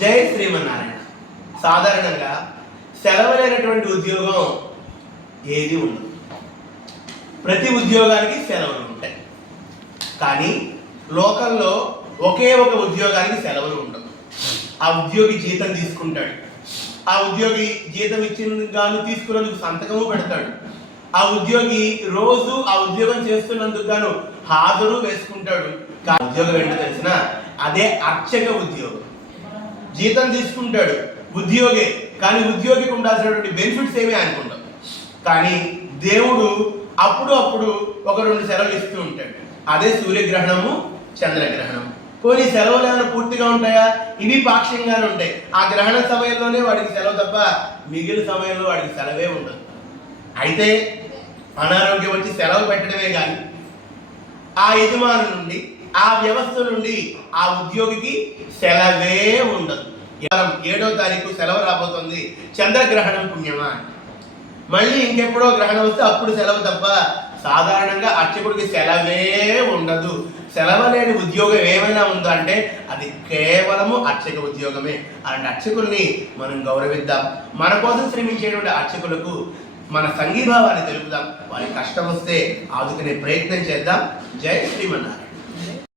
జై శ్రీమన్నారాయణ. సాధారణంగా సెలవులైనటువంటి ఉద్యోగం ఏది ఉండదు. ప్రతి ఉద్యోగానికి సెలవులు ఉంటాయి. కానీ లోకల్లో ఒకే ఒక ఉద్యోగానికి సెలవులు ఉండవు. ఆ ఉద్యోగి జీతం తీసుకుంటాడు. ఆ ఉద్యోగి జీతం ఇచ్చిన గాను తీసుకున్నందుకు సంతకము పెడతాడు. ఆ ఉద్యోగి రోజు ఆ ఉద్యోగం చేస్తున్నందుకు గాను హాజరు వేసుకుంటాడు. కానీ ఉద్యోగం ఏంటో తెలిసిన అదే అర్చక ఉద్యోగం. జీతం తీసుకుంటాడు ఉద్యోగే, కానీ ఉద్యోగికి ఉండాల్సినటువంటి బెనిఫిట్స్ ఏమీ అనుకుంటాం. కానీ దేవుడు అప్పుడు ఒక 2 సెలవులు ఇస్తూ ఉంటాడు. అదే సూర్యగ్రహణము, చంద్రగ్రహణం. కొన్ని సెలవులు ఏమైనా పూర్తిగా ఉంటాయా? ఇవి పాక్షికంగానే ఉంటాయి. ఆ గ్రహణ సమయంలోనే వాడికి సెలవు తప్ప మిగిలిన సమయంలో వాడికి సెలవే ఉండదు. అయితే అనారోగ్యం వచ్చి సెలవు పెట్టడమే కానీ ఆ యజమాని నుండి, ఆ వ్యవస్థ నుండి ఆ ఉద్యోగికి సెలవే ఉండదు. 7వ తారీఖు సెలవు రాబోతుంది, చంద్రగ్రహణం పుణ్యమా. మళ్ళీ ఇంకెప్పుడో గ్రహణం వస్తే అప్పుడు సెలవు తప్ప సాధారణంగా అర్చకుడికి సెలవే ఉండదు. సెలవు లేని ఉద్యోగం ఏమైనా ఉందా అంటే అది కేవలము అర్చక ఉద్యోగమే. అలాంటి అర్చకుల్ని మనం గౌరవిద్దాం. మన కోసం శ్రమించేటువంటి అర్చకులకు మన సంఘీభావాన్ని తెలుపుదాం. వారి కష్టం వస్తే ఆదుకునే ప్రయత్నం చేద్దాం. జై శ్రీమన్నారాయణ.